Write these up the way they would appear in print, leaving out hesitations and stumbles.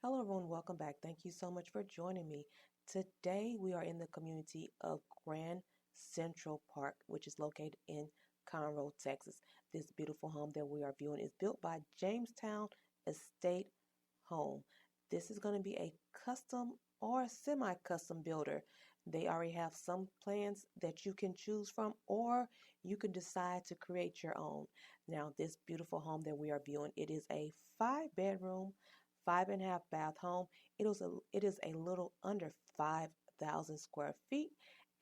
Hello everyone, welcome back. Thank you so much for joining me. Today we are in the community of Grand Central Park, which is located in Conroe, Texas. This beautiful home that we are viewing is built by Jamestown Estate Home. This is going to be a custom or semi-custom builder. They already have some plans that you can choose from, or you can decide to create your own. Now, this beautiful home that we are viewing, it is a 5-bedroom, 5.5 bath home. It is a little under 5,000 square feet,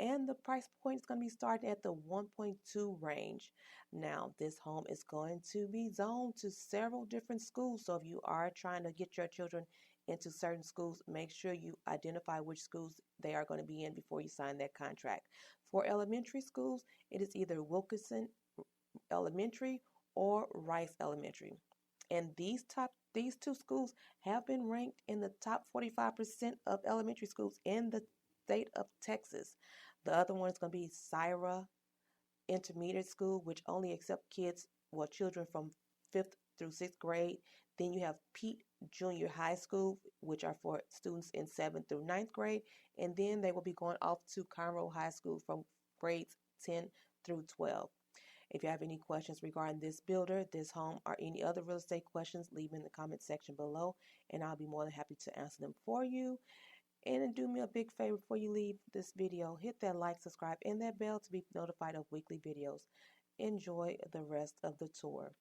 and the price point is going to be starting at the 1.2 range. Now, this home is going to be zoned to several different schools. So if you are trying to get your children into certain schools, make sure you identify which schools they are going to be in before you sign that contract. For elementary schools, it is either Wilkinson Elementary or Rice Elementary. And these two schools have been ranked in the top 45% of elementary schools in the state of Texas. The other one is going to be Syra Intermediate School, which only accept children from 5th through 6th grade. Then you have Pete Junior High School, which are for students in 7th through 9th grade. And then they will be going off to Conroe High School from grades 10 through 12. If you have any questions regarding this builder, this home, or any other real estate questions, leave them in the comment section below, and I'll be more than happy to answer them for you. And do me a big favor before you leave this video, hit that like, subscribe, and that bell to be notified of weekly videos. Enjoy the rest of the tour.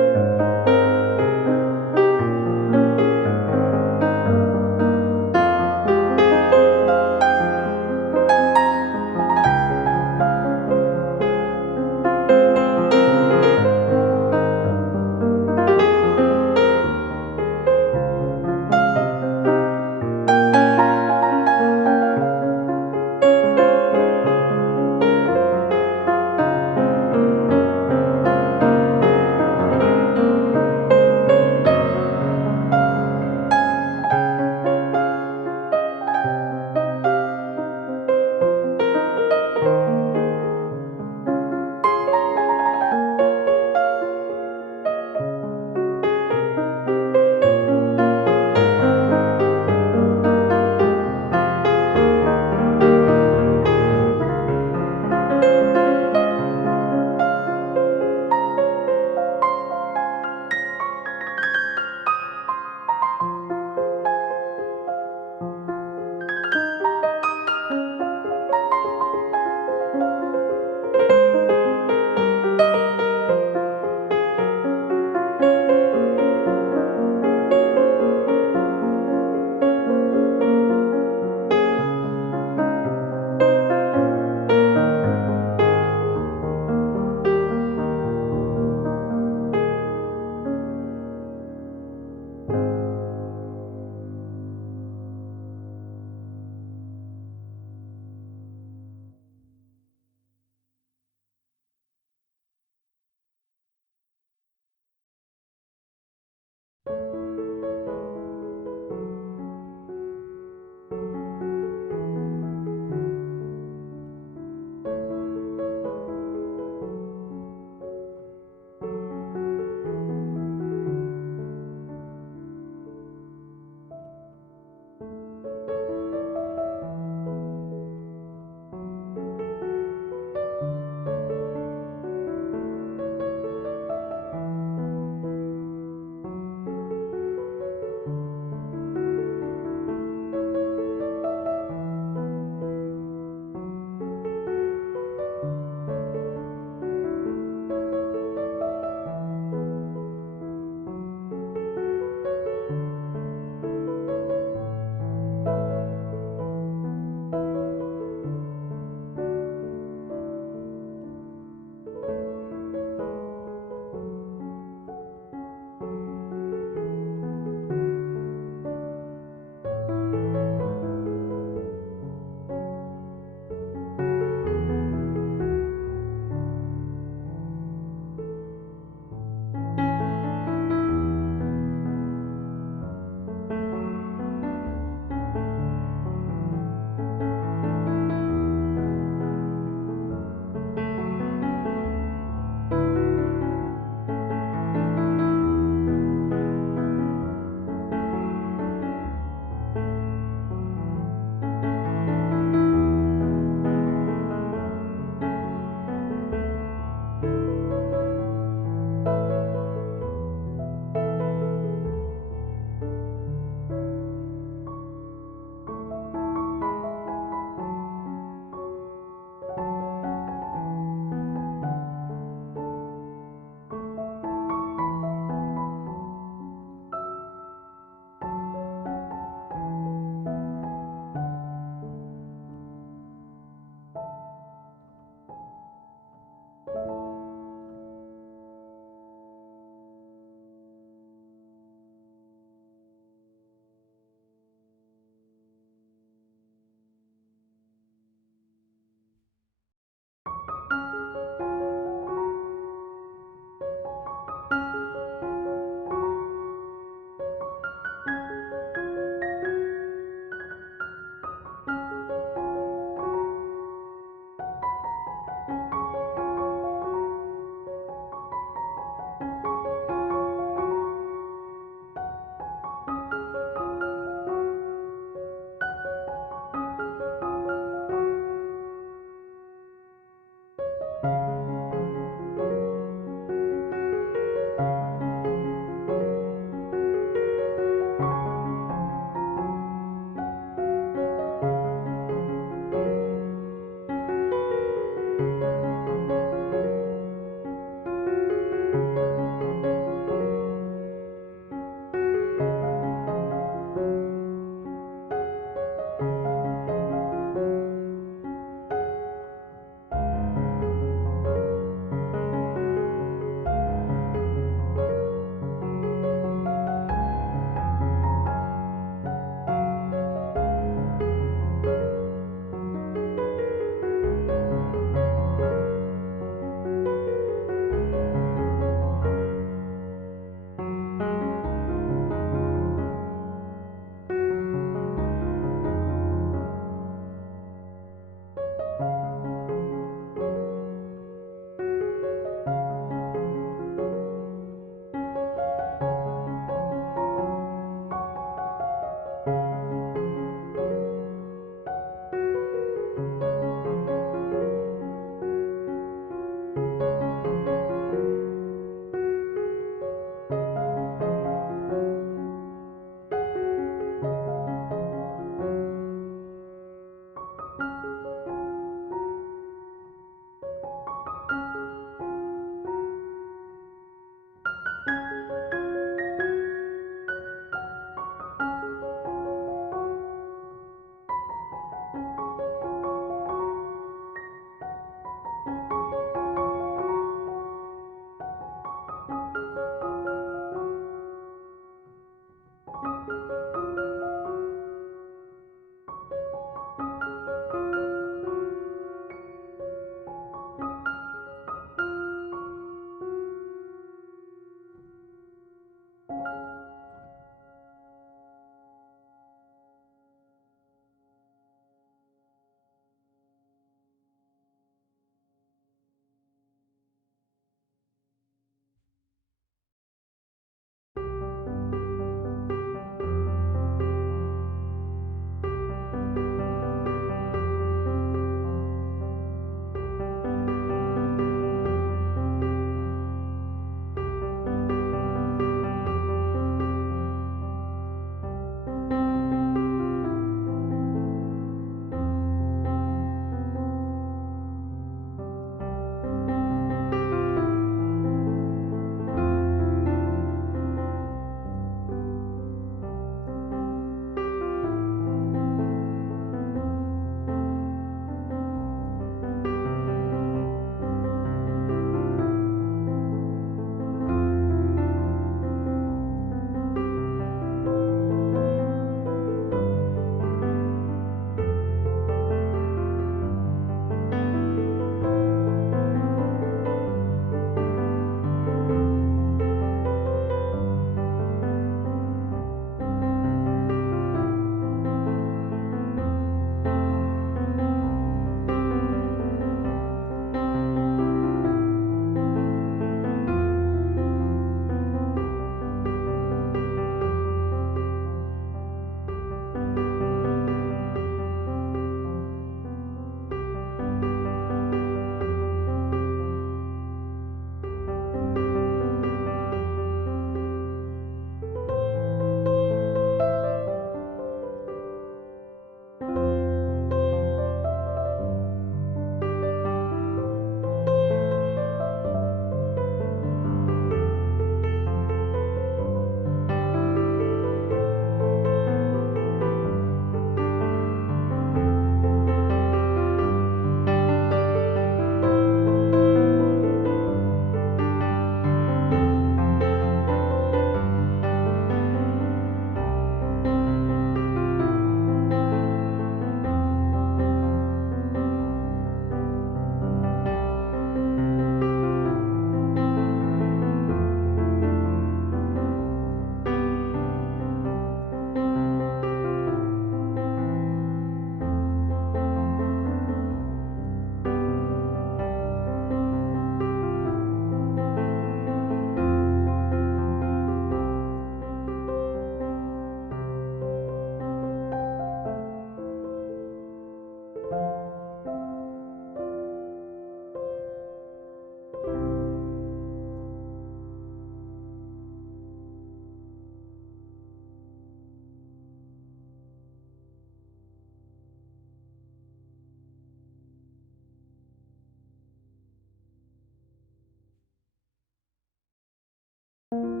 you.